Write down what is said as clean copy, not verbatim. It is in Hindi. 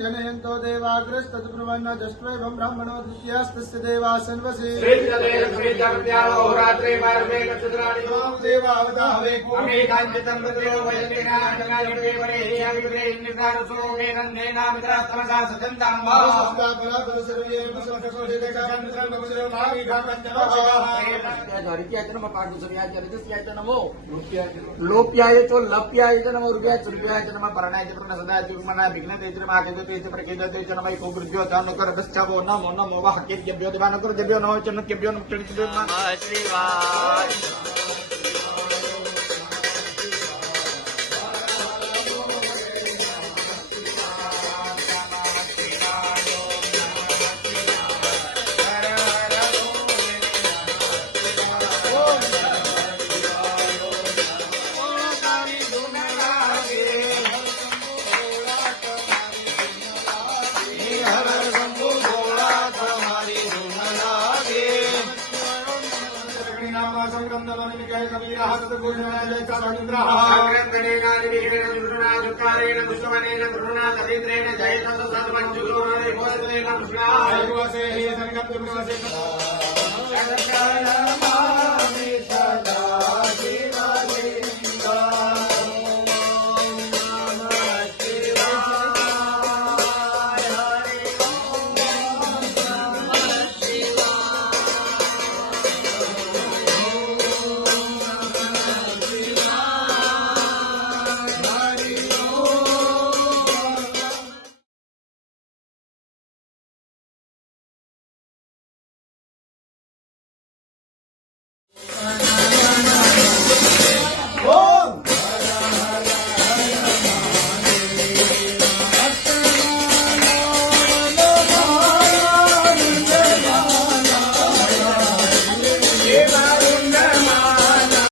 जनयन्तो देवाग्रस्तद्ब्रुवन्न जष्ट्वैवं ब्राह्मणो द्वितीयास्तस्य देवासन्वसे होरात्रे पारमे नक्षत्राणि ओम देवावतावे अमेकाञ्चितं प्रदेव वयतेना अनगायुगे वरेहि अविग्रे निर्धारसो वेनन्देना मित्रास्तमसा सजन्ताम्बा परापर सर्वे लोप्याय च लप्याय च नमो रुप्याय च रुप्याय च नमः परणाय च प्रण सदा जुग्मना विघ्नते च महाकेते च प्रकेते च नमः कोकृज्यो दानकर गच्छावो नमो नमो वाक्येभ्यो दिवानकर जभ्यो नमो चन्नकेभ्यो नमः चण्डिभ्यो नमः शिवाय जय